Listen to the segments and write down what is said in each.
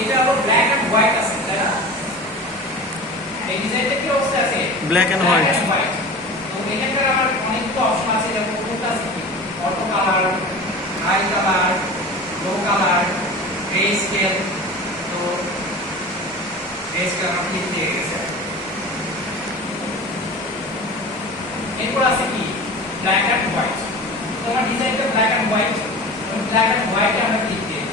এটা হলো black and white আছে তাই না এই ডিজাইনটা কি অবস্থা আছে ব্ল্যাক এন্ড হোয়াইট তো এখানকার আমার অনেকগুলো অপশন আছে যেমন কোনটা আছে কি অটো কালার হাই কালার লো কালার গ্রে স্কেল তো গ্রে স্কেল আমার ক্লিক দিয়ে গেছে এরপর আছে কি ব্ল্যাক এন্ড হোয়াইট তো আমার ডিজাইনটা black and white black and হোয়াইটে আমরা ক্লিক দিই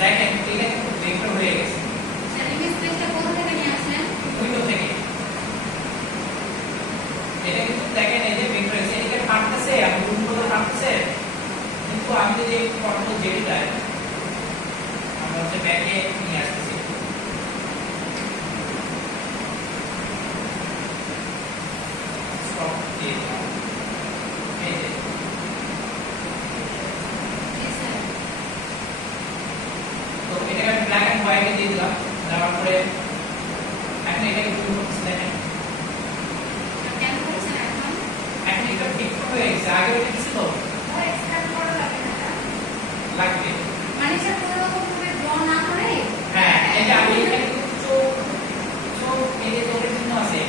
দেখেন এটা কিন্তু ভেক্টর হয়ে গেছে সেটিং স্পেসটা কোথা থেকে নিয়ে আসলেন উইন্ডো থেকে এটা কিন্তু দেখেন এই যে ভেক্টর আছে এটা কাটতেছে আমি উইন্ডোতে কাটতেছে কিন্তু আমি যদি কন্ট্রোল জেডি দেই আমরা হচ্ছে ব্যাকে নিয়ে আসতেছি স্টপ দিয়ে দিলাম এই যে জি স্যার তো এটা আমি ব্ল্যাক এন্ড হোয়াইটে দিয়ে দিলাম দেওয়ার পরে এখন এটা একটু করতেছি দেখেন কেন করছেন এখন এখন এটা ঠিক হয়ে গেছে আগে ওটা কি ছিল ও এক্সট্রাক্ট করা লাগে না লাগবে মানে স্যার কোনো রকম ভাবে ড্র না করে হ্যাঁ এই যে আমি এখানে কিন্তু চোখ চোখ এই যে চোখের চিহ্ন আছে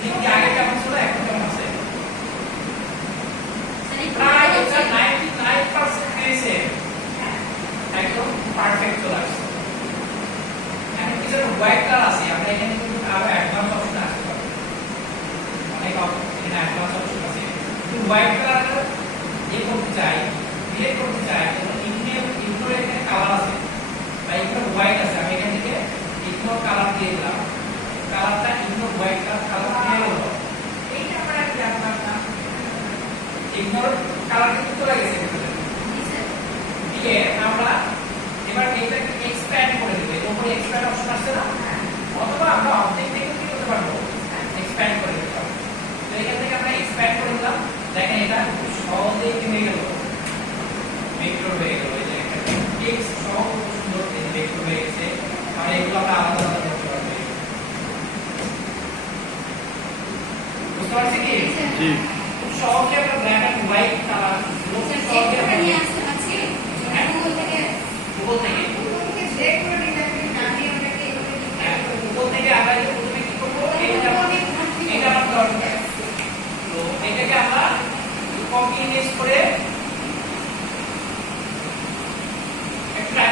ঠিক কি আগে কেমন ছিল এখন কেমন আছে স্যার এই প্রায় এটা 99% হয়েছে একদম পারফেক্ট চলে আসছে এখন কিছু হোয়াইট কালার আছে আমরা এখানে কিন্তু আরো অ্যাডভান্স অপশন আসতে পারি অনেক এখানে অ্যাডভান্স অপশন আছে কিন্তু হোয়াইট কালার ইয়ে করতে চাই ডিলিট করতে চাই তাহলে ইগনোর এখানে কালার আছে বা ইগনোর হোয়াইট আছে আমি এখান থেকে ইগনোর কালার দিয়ে দিলাম কালারটা ইগনোর হোয়াইট কালার দিয়ে হলো এইটা আমরা কি আপনারা ইগনোর কালার কিন্তু চলে গেছে ভিতরে জি স্যার দিয়ে আমরা এবার এটাকে এক্সপ্যান্ড করে দেব এর উপরে এক্সপ্যান্ড অপশন আসছে না অথবা আমরা অবজেক্ট থেকে কি করতে পারবো এক্সপ্যান্ড করে দিতে পারবো তো এখান থেকে আমরা এক্সপ্যান্ড করে দিলাম দেখেন এটা খুব সহজেই কি হয়ে গেল ভেক্টর হয়ে গেল এই যে একটা টেক্সট সহ খুব সুন্দর ভেক্টর হয়ে গেছে আর এগুলো আমরা আলাদা আলাদা করতে পারবো বুঝতে পারছি কি জি খুব সহজে আমরা ব্ল্যাক এন্ড হোয়াইট কালার খুব স্যার সহজে এটা আমরা নিয়ে আসতে পারছি গুগল থেকে গুগল থেকে